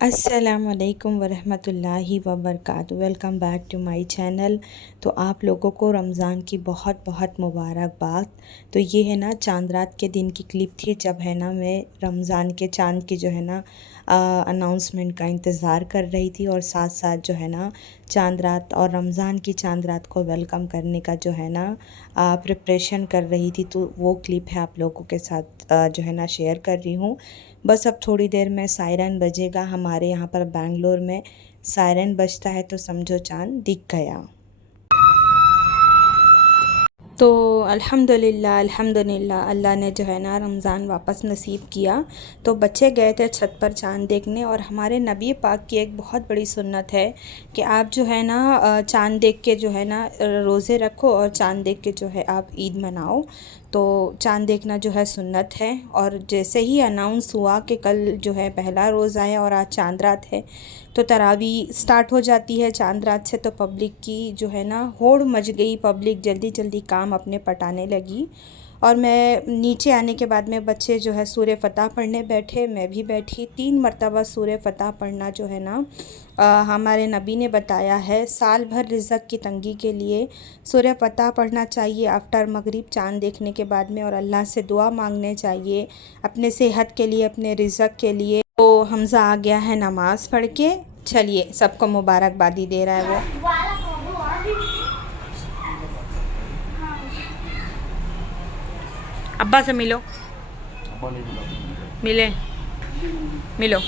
अस्सलामुअलैकुम वरहमतुल्लाहि वबरकातुहू। Welcome back to my channel. तो आप लोगों को रमज़ान की बहुत बहुत मुबारकबाद। तो ये है ना चांद रात के दिन की क्लिप थी, जब है ना मैं रमज़ान के चांद की जो है ना अनाउंसमेंट का इंतज़ार कर रही थी, और साथ साथ जो है ना चांद रात और रमज़ान की चांद रात को वेलकम करने का जो है ना प्रिपरेशन कर रही थी। तो वो क्लिप है आप लोगों के साथ जो है ना शेयर कर रही हूँ। बस अब थोड़ी देर में सायरन बजेगा। हमारे यहाँ पर बेंगलोर में सायरन बजता है तो समझो चाँद दिख गया। तो अल्हम्दुलिल्लाह अल्लाह ने जो है ना रमज़ान वापस नसीब किया। तो बच्चे गए थे छत पर चाँद देखने, और हमारे नबी पाक की एक बहुत बड़ी सुन्नत है कि आप जो है ना चाँद देख के जो है ना रोज़े रखो, और चाँद देख के जो है आप ईद मनाओ। तो चाँद देखना जो है सुन्नत है। और जैसे ही अनाउंस हुआ कि कल जो है पहला रोज़ा है और आज चांद रात है, तो तरावी स्टार्ट हो जाती है चांद रात से। तो पब्लिक की जो है ना होड़ मच गई, पब्लिक जल्दी जल्दी काम अपने पटाने लगी। और मैं नीचे आने के बाद में बच्चे जो है सूर्य फ़तह पढ़ने बैठे, मैं भी बैठी। 3 मरतबा सूर्य फ़तह पढ़ना जो है ना हमारे नबी ने बताया है, साल भर रिज़्क़ की तंगी के लिए सूर्य फ़तह पढ़ना चाहिए आफ्टर मगरिब चाँद देखने के बाद में, और अल्लाह से दुआ मांगने चाहिए अपने सेहत के लिए, अपने रिज़्क़ के लिए। तो हमज़ा आ गया है नमाज़ पढ़ के। चलिए, सबको मुबारकबादी दे रहा है वो। अब्बा से मिलो, मिले, मिलो।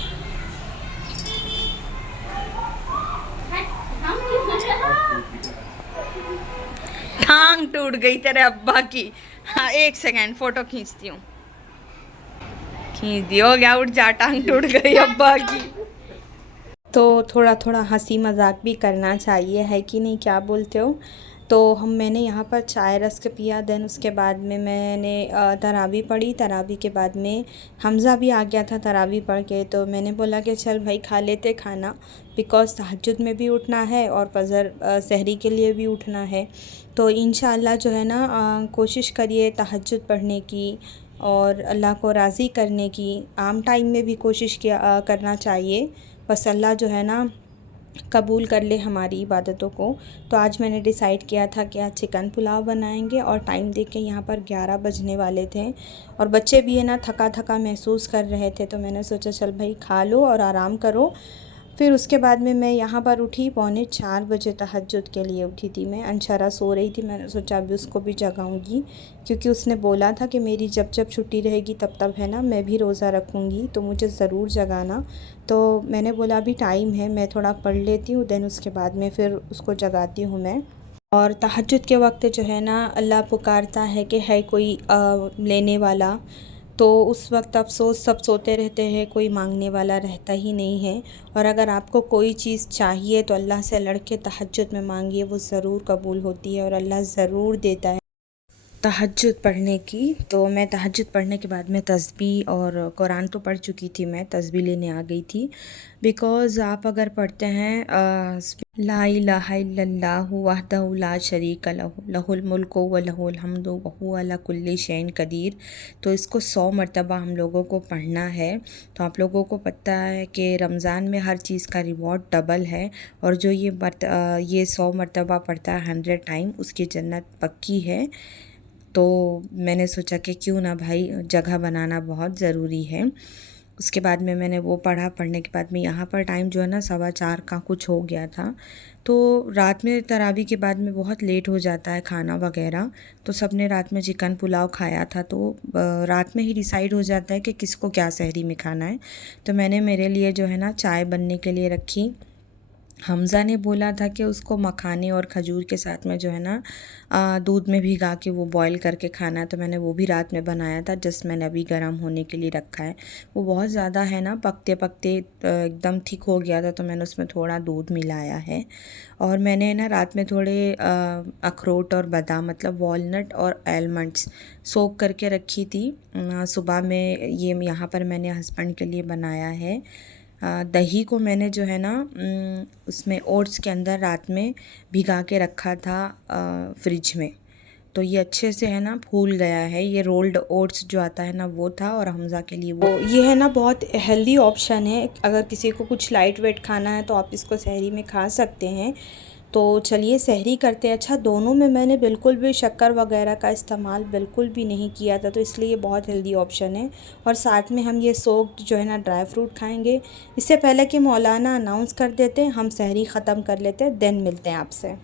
टांग टूट गई तेरे अब्बा की। हाँ, एक सेकंड फ़ोटो खींचती हूँ। खींच दी, हो गया, उठ जा, टांग टूट गई अब्बा की। तो थोड़ा थोड़ा हंसी मजाक भी करना चाहिए, है कि नहीं, क्या बोलते हो। तो मैंने यहाँ पर चाय रस्क पिया। देन उसके बाद में मैंने तरावी पढ़ी। तरावी के बाद में हमज़ा भी आ गया था तरावी पढ़ के। तो मैंने बोला कि चल भाई खा लेते खाना, बिकॉज़ तहज्जुद में भी उठना है और फजर सहरी के लिए भी उठना है। तो इंशाअल्लाह जो है ना कोशिश करिए तहज्जुद पढ़ने की और अल्लाह को राज़ी करने की। आम टाइम में भी कोशिश किया करना चाहिए, बस अल्लाह जो है ना कबूल कर ले हमारी इबादतों को। तो आज मैंने डिसाइड किया था कि आज चिकन पुलाव बनाएंगे, और टाइम देख के यहाँ पर 11 बजने वाले थे, और बच्चे भी है ना थका थका महसूस कर रहे थे। तो मैंने सोचा चल भाई खा लो और आराम करो। फिर उसके बाद में मैं यहाँ पर उठी 3:45 बजे, तहज्जुद के लिए उठी थी मैं। अंशरा सो रही थी, मैंने सोचा अभी उसको भी जगाऊंगी, क्योंकि उसने बोला था कि मेरी जब जब छुट्टी रहेगी तब तब है ना मैं भी रोज़ा रखूँगी, तो मुझे ज़रूर जगाना। तो मैंने बोला अभी टाइम है, मैं थोड़ा पढ़ लेती हूँ, देन उसके बाद में फिर उसको जगाती हूँ मैं। और तहज्जुद के वक्त जो है ना अल्लाह पुकारता है कि है कोई लेने वाला। तो उस वक्त अफ़सोस सब सोते रहते हैं, कोई मांगने वाला रहता ही नहीं है। और अगर आपको कोई चीज़ चाहिए तो अल्लाह से लड़ के तहज्जुद में मांगिए, वो ज़रूर कबूल होती है और अल्लाह ज़रूर देता है। तहज्जुद पढ़ने की, तो मैं तहज्जुद पढ़ने के बाद में तस्बीह और कुरान तो पढ़ चुकी थी, मैं तस्बीह लेने आ गई थी। बिकॉज़ आप अगर पढ़ते हैं ला इलाहा इल्लल्लाहु वहदहु ला शरीका लहू लहुल मुल्कु व लहुल हम्दु व हुवा अला कुल्ली शैइन कदीर, तो इसको 100 मरतबा हम लोगों को पढ़ना है। तो आप लोगों को पता है कि रमज़ान में हर चीज़ का रिवॉर्ड डबल है, और जो ये 100 मरतबा पढ़ता है 100 टाइम, उसकी जन्नत पक्की है। तो मैंने सोचा कि क्यों ना भाई, जगह बनाना बहुत ज़रूरी है। उसके बाद में मैंने वो पढ़ा। पढ़ने के बाद में यहाँ पर टाइम जो है ना 4:15 का कुछ हो गया था। तो रात में तरावी के बाद में बहुत लेट हो जाता है खाना वगैरह, तो सब ने रात में चिकन पुलाव खाया था। तो रात में ही डिसाइड हो जाता है कि किसको क्या सहरी में खाना है। तो मैंने मेरे लिए जो है ना चाय बनने के लिए रखी। हमज़ा ने बोला था कि उसको मखाने और खजूर के साथ में जो है ना दूध में भिगा के वो बॉईल करके खाना है। तो मैंने वो भी रात में बनाया था, जस्ट मैंने अभी गर्म होने के लिए रखा है। वो बहुत ज़्यादा है ना पकते पकते एकदम थिक हो गया था, तो मैंने उसमें थोड़ा दूध मिलाया है। और मैंने ना रात में थोड़े अखरोट और बादाम, मतलब वॉलनट और आलमंड्स सोक करके रखी थी। सुबह में ये यहाँ पर मैंने हस्बैंड के लिए बनाया है। दही को मैंने जो है ना उसमें ओट्स के अंदर रात में भिगा के रखा था फ्रिज में। तो ये अच्छे से है ना फूल गया है। ये रोल्ड ओट्स जो आता है ना वो था, और हमज़ा के लिए वो ये है ना बहुत हेल्दी ऑप्शन है। अगर किसी को कुछ लाइट वेट खाना है तो आप इसको सहरी में खा सकते हैं। तो चलिए सहरी करते हैं। अच्छा, दोनों में मैंने बिल्कुल भी शक्कर वगैरह का इस्तेमाल बिल्कुल भी नहीं किया था, तो इसलिए ये बहुत हेल्दी ऑप्शन है। और साथ में हम ये सोक्ड जो है ना ड्राई फ्रूट खाएंगे। इससे पहले कि मौलाना अनाउंस कर देते हैं, हम सहरी ख़त्म कर लेते हैं, देन मिलते हैं आपसे।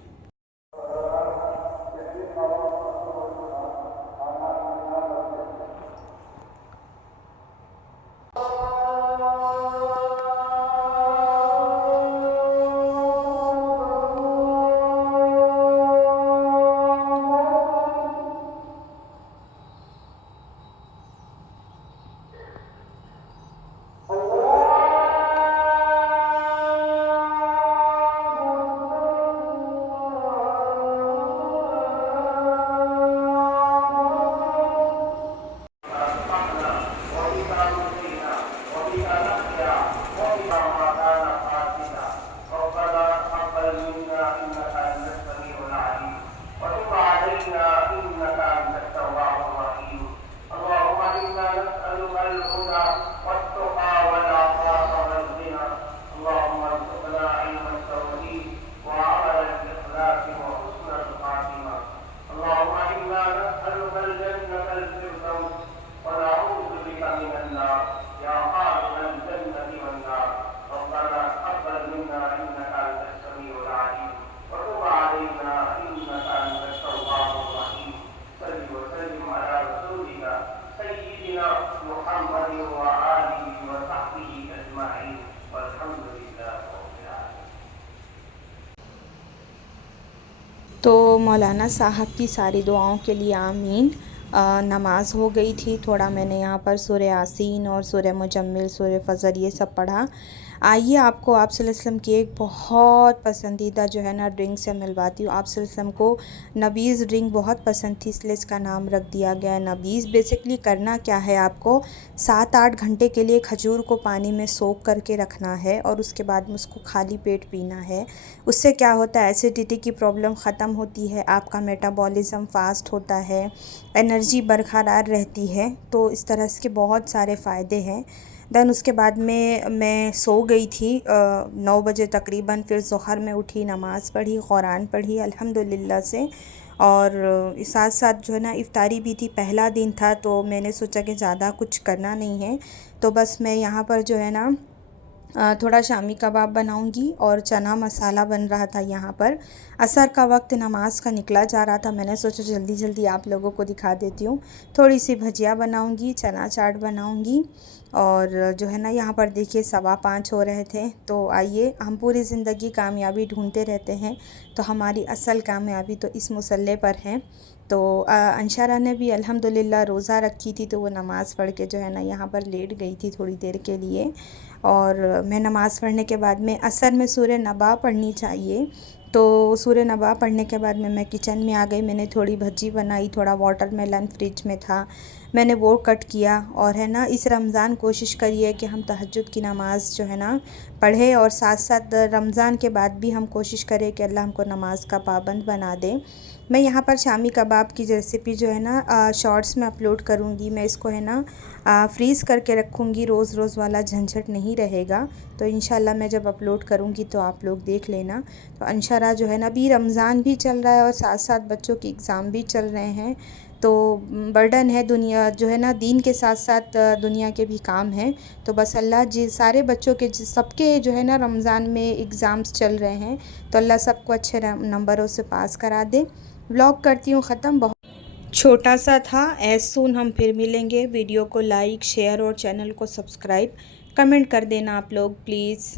तो मौलाना साहब की सारी दुआओं के लिए आमीन। नमाज़ हो गई थी, थोड़ा मैंने यहाँ पर सूरह यासीन और सूरह मुजम्मिल, सूरह फजर ये सब पढ़ा। आइए आपको आप सल्लल्लाहु अलैहि वसल्लम की एक बहुत पसंदीदा जो है ना ड्रिंक से मिलवाती हूँ। आप सल्लल्लाहु अलैहि वसल्लम को नबीज़ ड्रिंक बहुत पसंद थी, इसलिए इसका नाम रख दिया गया है नबीज़। बेसिकली करना क्या है, आपको 7-8 घंटे के लिए खजूर को पानी में सोख करके रखना है और उसके बाद में उसको खाली पेट पीना है। उससे क्या होता है, एसिडिटी की प्रॉब्लम ख़त्म होती है, आपका मेटाबॉलिज़्म फास्ट होता है, एनर्जी बरकरार रहती है। तो इस तरह के बहुत सारे फ़ायदे हैं। देन उसके बाद में मैं सो गई थी 9 बजे तकरीबन। फिर ज़ोहर में उठी, नमाज़ पढ़ी, कुरान पढ़ी अल्हम्दुलिल्लाह से। और साथ साथ जो है ना इफ़्तारी भी थी, पहला दिन था तो मैंने सोचा कि ज़्यादा कुछ करना नहीं है, तो बस मैं यहाँ पर जो है ना थोड़ा शामी कबाब बनाऊंगी और चना मसाला बन रहा था यहाँ पर। असर का वक्त नमाज का निकला जा रहा था, मैंने सोचा जल्दी जल्दी आप लोगों को दिखा देती हूँ। थोड़ी सी भजिया बनाऊंगी, चना चाट बनाऊंगी। और जो है ना यहाँ पर देखिए 5:15 हो रहे थे। तो आइए, हम पूरी ज़िंदगी कामयाबी ढूंढते रहते हैं, तो हमारी असल कामयाबी तो इस मुसल्ले पर है। तो अंशारा ने भी अल्हम्दुलिल्लाह रोज़ा रखी थी, तो वो नमाज़ पढ़ के जो है ना यहाँ पर लेट गई थी थोड़ी देर के लिए। और मैं नमाज़ पढ़ने के बाद में असर में सूरह नबा पढ़नी चाहिए, तो सूरह नबा पढ़ने के बाद में मैं किचन में आ गई। मैंने थोड़ी भजी बनाई, थोड़ा वाटरमेलन फ्रिज में था, मैंने वो कट किया। और है ना इस रमज़ान कोशिश करिए कि हम तहज्जुद की नमाज़ जो है ना पढ़े, और साथ साथ रमज़ान के बाद भी हम कोशिश करें कि अल्लाह हमको नमाज का पाबंद बना दे। मैं यहाँ पर शामी कबाब की रेसिपी जो है ना शॉर्ट्स में अपलोड करूँगी। मैं इसको है ना फ्रीज़ करके रखूँगी, रोज़ रोज़ वाला झंझट नहीं रहेगा। तो इंशाल्लाह मैं जब अपलोड करूँगी तो आप लोग देख लेना। तो अंशारा जो है ना अभी रमज़ान भी चल रहा है और साथ साथ बच्चों के एग्ज़ाम भी चल रहे हैं, तो बर्डन है दुनिया जो है ना, दीन के साथ साथ दुनिया के भी काम हैं। तो बस अल्लाह जी सारे बच्चों के सबके जो है ना रमज़ान में एग्ज़ाम्स चल रहे हैं, तो अल्लाह सबको अच्छे नंबरों से पास करा दे। व्लॉग करती हूँ ख़त्म, बहुत छोटा सा था। एज़ सून हम फिर मिलेंगे। वीडियो को लाइक, शेयर और चैनल को सब्सक्राइब, कमेंट कर देना आप लोग प्लीज़।